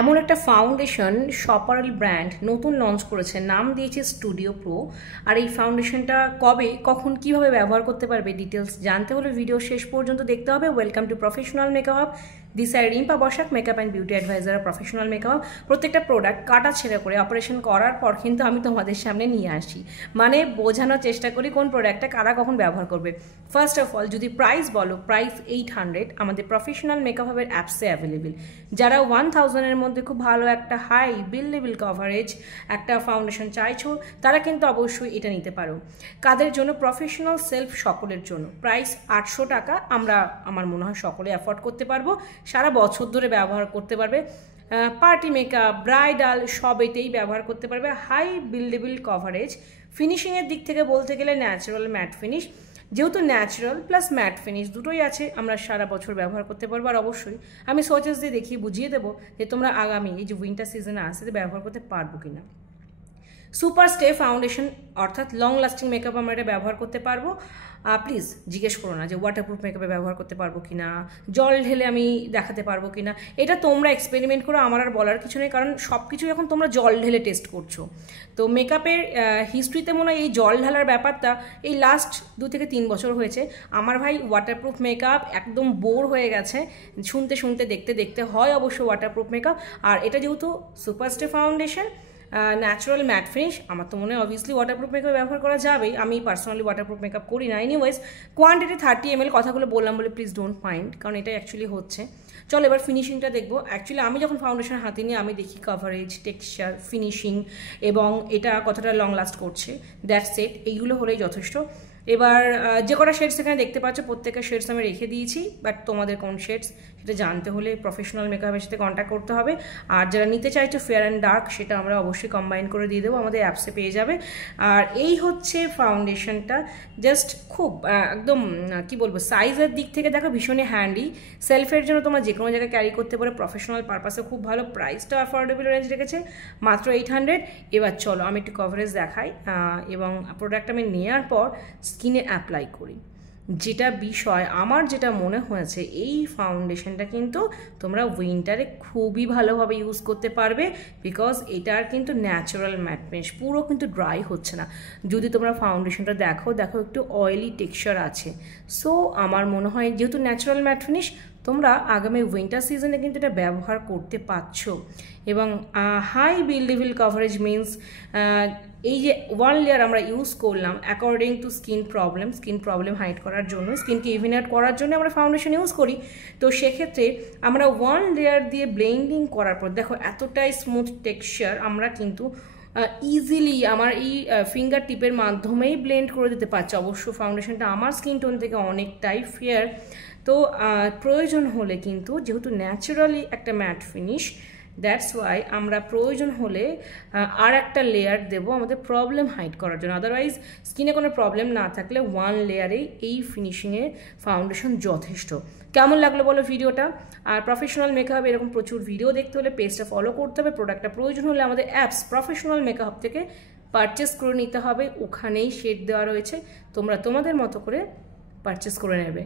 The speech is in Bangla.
এমন একটা ফাউন্ডেশন শপারেল ব্র্যান্ড নতুন লঞ্চ করেছে, নাম দিয়েছে স্টুডিও প্রো। আর এই ফাউন্ডেশনটা কবে কখন কিভাবে ব্যবহার করতে পারবে ডিটেলস জানতে হলে ভিডিও শেষ পর্যন্ত দেখতে হবে। Welcome to professional makeup hub. This are Rimpa Basak, makeup and beauty advisor professional makeup. প্রত্যেকটা প্রোডাক্ট কাটা ছেঁড়া করে অপারেশন করার পর কিন্তু আমি তোমাদের সামনে নিয়ে আসি, মানে বোঝানোর চেষ্টা করি কোন প্রোডাক্টটা কারা কখন ব্যবহার করবে। ফার্স্ট অফ অল যদি প্রাইস বলো, প্রাইস 800 আমাদের প্রফেশনাল মেকআপ হাবের অ্যাপসে অ্যাভেলেবেল। যারা 1000-এর মধ্যে খুব ভালো একটা হাই বিল লেভেল কভারেজ একটা ফাউন্ডেশন চাইছো, তারা কিন্তু অবশ্যই এটা নিতে পারো। কাদের জন্য? প্রফেশনাল সেলফ সকলের জন্য। প্রাইস 800 টাকা। আমার মনে হয় সকলে অ্যাফোর্ড করতে পারবো, সারা বছর ধরে ব্যবহার করতে পারবে। পার্টি মেকআপ, ব্রাইডাল সবেতেই ব্যবহার করতে পারবে। High bill level coverage. ফিনিশিংয়ের দিক থেকে বলতে গেলে ন্যাচারাল ম্যাট ফিনিশ, যেহেতু ন্যাচারাল প্লাস ম্যাট ফিনিশ দুটোই আছে, আমরা সারা বছর ব্যবহার করতে পারবো। আর অবশ্যই আমি সোচেস দিয়ে দেখিয়ে বুঝিয়ে দেবো যে তোমরা আগামী এই যে উইন্টার সিজনে আসতে ব্যবহার করতে পারবো কিনা। সুপার স্টে ফাউন্ডেশন অর্থাৎ লং লাস্টিং মেকআপ আমরা এটা ব্যবহার করতে পারবো। প্লিজ জিজ্ঞেস করো না যে ওয়াটারপ্রুফ মেকআপে ব্যবহার করতে পারবো কিনা, জল ঢেলে আমি দেখাতে পারবো কিনা। এটা তোমরা এক্সপেরিমেন্ট করো, আমার আর বলার কিছু নেই, কারণ সব কিছু এখন তোমরা জল ঢেলে টেস্ট করছো। তো মেকআপের হিস্ট্রিতে মনে হয় এই জল ঢালার ব্যাপারটা এই লাস্ট 2 থেকে 3 বছর হয়েছে। আমার ভাই ওয়াটারপ্রুফ মেকআপ একদম বোর হয়ে গেছে শুনতে শুনতে, দেখতে দেখতে হয় অবশ্য ওয়াটারপ্রুফ মেকআপ। আর এটা যেহেতু super stay foundation, natural mat finish, আমার তো মনে হয় অবভিয়াসলি ওয়াটারপ্রুফ মেকআপ ব্যবহার করা যাবেই। আমি পার্সোনালি ওয়াটারপ্রুফ মেকআপ করি না। এনিওয়েজ কোয়ান্টিটি 30 ml, কথাগুলো বললাম বলে প্লিজ ডোন্ট মাইন্ড, কারণ এটা অ্যাকচুয়ালি হচ্ছে। চলো এবার ফিনিশিংটা দেখবো। অ্যাকচুয়ালি আমি যখন ফাউন্ডেশন হাতে নিয়ে আমি দেখি কভারেজ, টেক্সচার, ফিনিশিং এবং এটা কতটা লং লাস্ট করছে, দ্যাটস ইট। এইগুলো হলেই যথেষ্ট। এবার যে কটা শেডস এখানে দেখতে পাচ্ছ প্রত্যেকটা শেডস আমি রেখে দিয়েছি, বাট তোমাদের কোন শেডস সেটা জানতে হলে প্রফেশনাল মেকআপের সাথে কন্ট্যাক্ট করতে হবে। আর যারা নিতে চাইছো ফেয়ার অ্যান্ড ডার্ক, সেটা আমরা অবশ্যই কম্বাইন করে দিয়ে দেবো, আমাদের অ্যাপসে পেয়ে যাবে। আর এই হচ্ছে ফাউন্ডেশনটা, জাস্ট খুব একদম কি বলবো, সাইজের দিক থেকে দেখো ভীষণই হ্যান্ডি। সেলফের জন্য তোমরা যে কোনো জায়গায় ক্যারি করতে পারো, প্রফেশনাল পারপাসে খুব ভালো। প্রাইসটা অ্যাফোর্ডেবল রেঞ্জ রেখেছে, মাত্র 800। এবার চলো আমি একটু কভারেজ দেখাই এবং প্রোডাক্ট আমি নেওয়ার পর স্কিনে অ্যাপ্লাই করি। যেটা বিষয় আমার যেটা মনে হয়েছে, এই ফাউন্ডেশনটা কিন্তু তোমরা উইন্টারে খুবই ভালোভাবে ইউজ করতে পারবে, বিকজ এটার কিন্তু ন্যাচারাল ম্যাট ফিনিশ, পুরো কিন্তু ড্রাই হচ্ছে না। যদি তোমরা ফাউন্ডেশনটা দেখো একটু অয়েলি টেক্সচার আছে। সো আমার মনে হয় যেহেতু ন্যাচারাল ম্যাট ফিনিশ, তোমরা আগামী উইন্টার সিজনে কিন্তু এটা ব্যবহার করতে পারছো। এবং high bill level coverage means এই যে 1 লেয়ার আমরা ইউজ করলাম according to skin problem hide করার জন্য, স্কিনকে ইভিনেট করার জন্য আমরা ফাউন্ডেশন ইউজ করি। তো সেক্ষেত্রে আমরা 1 লেয়ার দিয়ে ব্লেন্ডিং করার পর দেখো এতটাই স্মুথ টেক্সচার, আমরা কিন্তু ইজিলি আমার এই ফিঙ্গার টিপের মাধ্যমেই ব্লেন্ড করে দিতে পারছি। অবশ্য ফাউন্ডেশনটা আমার স্কিন টোন থেকে অনেকটাই ফেয়ার। তো প্রয়োজন হলে কিন্তু যেহেতু ন্যাচারালি একটা ম্যাট ফিনিশ, দ্যাটস ওয়াই আমরা প্রয়োজন হলে আর একটা লেয়ার দেবো আমাদের প্রবলেম হাইড করার জন্য। আদারওয়াইজ স্কিনে কোনো প্রবলেম না থাকলে 1 লেয়ারেই এই ফিনিশিংয়ে ফাউন্ডেশন যথেষ্ট। কেমন লাগলো বলো ভিডিওটা? আর প্রফেশনাল মেকআপ এরকম প্রচুর ভিডিও দেখতে হলে পেজটা ফলো করতে হবে। প্রোডাক্টটা প্রয়োজন হলে আমাদের অ্যাপস প্রফেশনাল মেকআপ থেকে পারচেস করে নিতে হবে, ওখানেই শেড দেওয়া রয়েছে, তোমরা তোমাদের মতো করে পারচেস করে নেবে।